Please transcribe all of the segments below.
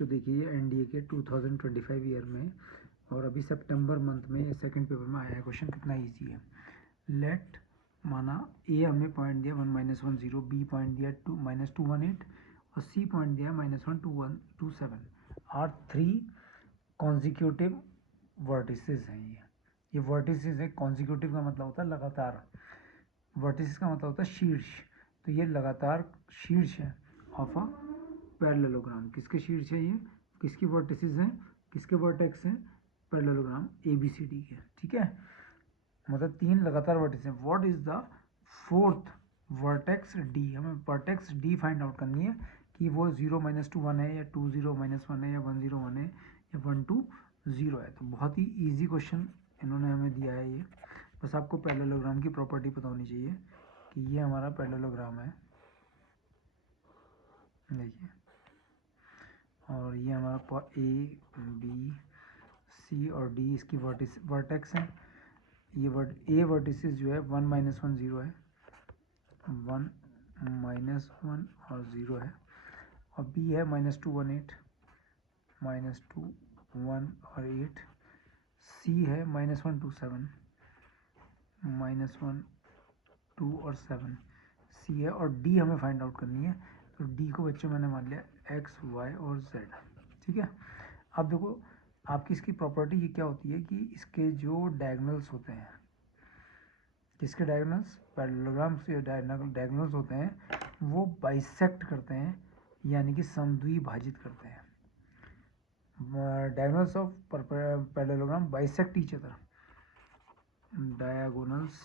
तो देखिए एनडीए के 2025 ईयर में और अभी सितंबर मंथ में सेकंड पेपर में आया है क्वेश्चन। कितना इजी है। लेट माना ए हमें पॉइंट दिया 1-1 0, बी पॉइंट दिया -218 और सी पॉइंट दिया -1 2 1 2 7 आर 3 कॉन्जिक्यूटिव वर्टिसेस हैं। ये वर्टिसेस है। कॉन्जिक्यूटिव का मतलब होता है लगातार, वर्टिसेस का मतलब होता है शीर्ष। तो ये लगातार शीर्ष है ऑफ अ पैरेललोग्राम। किसके शीर्ष है ये, किसकी वर्टिसेस हैं, किसके वर्टेक्स हैं, पैरेललोग्राम ABCD के। ठीक है, मतलब 3 लगातार वर्टिस हैं। What is the fourth vertex D। हमें वर्टेक्स D फाइंड आउट करनी है कि वो 0-2 1 है या 2-0-1 है या 1-0-1 है या 1-2-0 है। तो बहुत ही ईजी क्वेश्चन इन्होंने हमें दिया है ये। बस आपको पैरेललोग्राम की प्रॉपर्टी पता होनी चाहिए कि ये हमारा पैरेललोग्राम है, देखिए, और ये हमारा A B C और D इसकी वर्टेक्स हैं। ये A वर्टिसेस जो है 1-1 0 है, 1-1 और 0 है, और B है -2-1 8, -2 1 और 8, C है -1 2 7, -1 2 और 7 C है, और D हमें फाइंड आउट करनी है। तो D को बच्चों मैंने मान लिया X Y और Z। ठीक है, अब देखो आपकी इसकी प्रॉपर्टी ये क्या होती है कि इसके जो डायगोनल्स होते हैं, किसके डायगोनल्स, पैरेललोग्राम से डायगोनल्स होते हैं, वो बाइसेक्ट करते हैं, यानी कि समद्विभाजित करते हैं। Diagonals of parallelogram bisect each other. Diagonals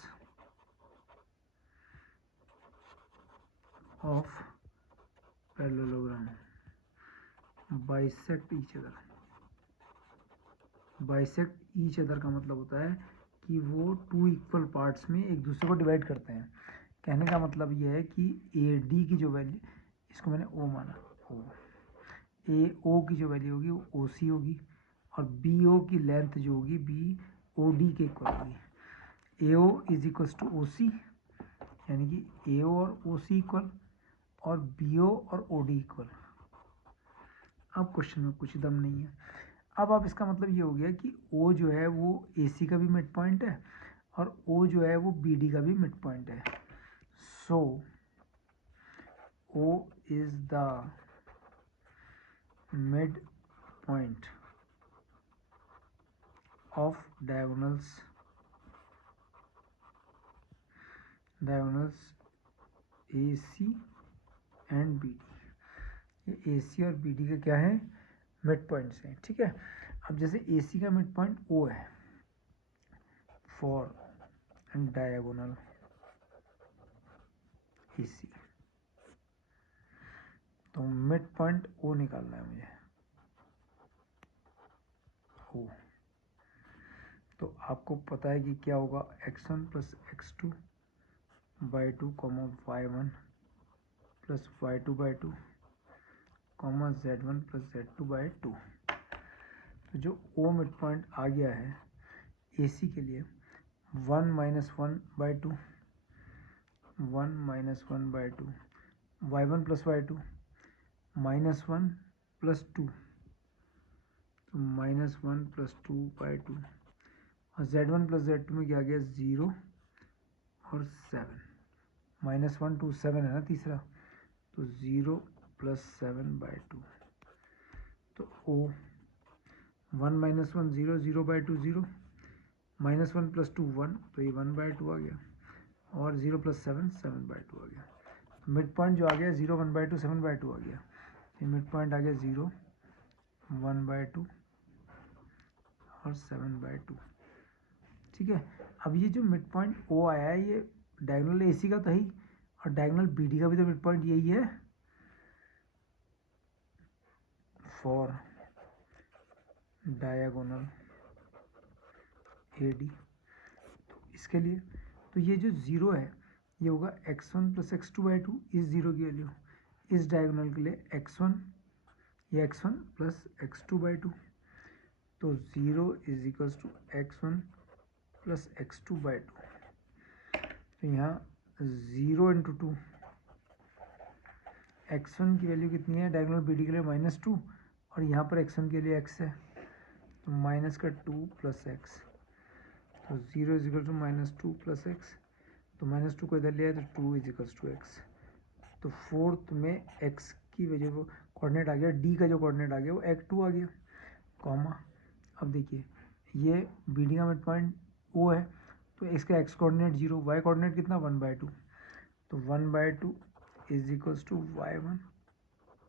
of parallelogram bisect each other. Bisect each other का मतलब होता है कि वो 2 इक्वल पार्ट्स में एक दूसरे को डिवाइड करते हैं। कहने का मतलब ये है कि AD की जो वैल्यू, इसको मैंने O माना, AO की जो वैल्यू होगी वो OC होगी, और BO की लेंथ जो होगी BOD के इक्वल होगी। AO is equal to OC, यानी कि AO और OC इक्वल, और BO और OD इक्वल। अब क्वेश्चन में कुछ दम नहीं है। अब आप इसका मतलब ये हो गया कि O जो है वो AC का भी मिड पॉइंट है, और O जो है वो BD का भी मिड पॉइंट है। सो O is the mid point of diagonals AC and BD। ये AC और BD का क्या है, मिड पॉइंट्स हैं। ठीक है, अब जैसे AC का मिड पॉइंट O है फॉर डायगोनल AC, तो मिड पॉइंट O निकालना है मुझे, O। तो आपको पता है कि क्या होगा, x1 + x2 by 2, y1 + y2 z1 + z2 by 2। तो जो O मिड पॉइंट आ गया है AC के लिए 1 - 1/2, 1 - 1/2, y1 + y2 -1 + 2, तो -1 + 2/2, और z1 + z2 में क्या आ गया, 0 और 7, -1 2 7 है ना तीसरा, तो 0 + 7/2। तो O 1 - 1 0, 0/2 0, -1 + 2 1, तो ये 1/2 आ गया, और 0 + 7 7/2 आ गया। तो मिड पॉइंट जो आ गया 0 1/2 7/2 आ गया। ये मिड पॉइंट आ गया 0 1/2 और 7/2। ठीक है, अब ये जो मिड पॉइंट O आया है ये डायगोनल AC का तो ही, और डायगोनल BD का भी तो मिड पॉइंट यही है फॉर डायगोनल AD। तो इसके लिए तो ये जो 0 है ये होगा x1 + x2/2, इस 0 की वैल्यू इस डायगोनल के लिए x1, ये x1 + x2/2, तो 0 is equal to x1 + x2/2। तो यहाँ 0 × 2, x1 की वैल्यू कितनी है डायगोनल BD के लिए, -2, और यहाँ पर x1 के लिए x है तो माइनस का 2 प्लस एक्स, तो 0 is equal to -2 plus x, तो -2 को इधर लिया है तो 2 इज इक्वल्स टू एक्स। तो फोर्थ में x की वजह वो कोऑर्डिनेट आ गया, d का जो कोऑर्डिनेट आ गया वो x2 आ गया, कॉमा। अब देखिए ये बी डी का मिड पॉइंट ओ है तो इसका x कोऑर्डिनेट 0, y कोऑर्डिनेट कितना 1/2, तो 1/2 is equals to y1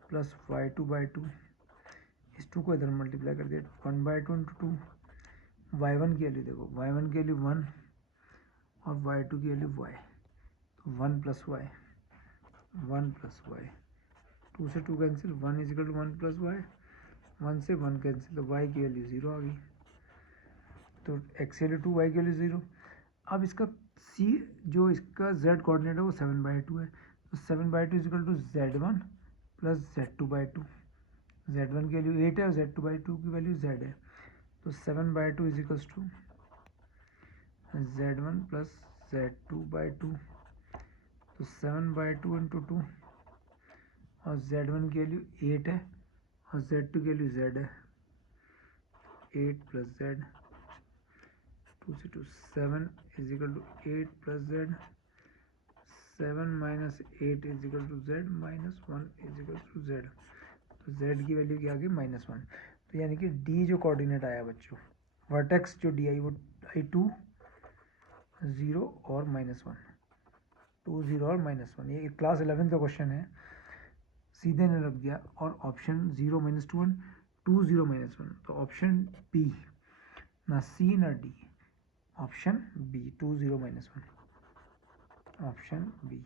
plus y2/2। इस 2 को इधर मल्टीप्लाई कर दिया, 1/2 इंटू 2। y1 की वैल्यू देखो, y1 की वैल्यू 1 और y2 की वैल्यू y, तो 1 प्लस वाई, 1 प्लस वाई, 2 से 2 cancel, 1 is equal to 1 plus y, 1 से 1 कैंसिल, तो y की वैल्यू 0 आ गई, तो x की वैल्यू 2, y की वैल्यू 0। अब इसका c जो इसका z कोऑर्डिनेट है वो 7/2 है, तो 7/2 is equal to z1 plus z2/2। z1 की वैल्यू 8 है और z2/2 की वैल्यू z है, तो 7/2 is equals to z1 plus z2/2, तो 7/2 इंटू 2 और z1 की वैल्यू 8 है और z2 की वैल्यू z है, 8 प्लस z, 2 से 2 7 is equal to 8 plus z, 7 minus 8 is equal to z minus 1 is equal to z, तो z की वैल्यू क्या आ गई -1। तो यानी कि d जो कोऑर्डिनेट आया बच्चों, वर्टेक्स जो डी आई वो आई 2 0 और -1, 2 0 और -1। ये क्लास 11 का क्वेश्चन है, सीधे ने रख दिया, और ऑप्शन 0 -2 1 2 0 -1, तो ऑप्शन बी, ना सी ना D, option B 2 0 -1, option B.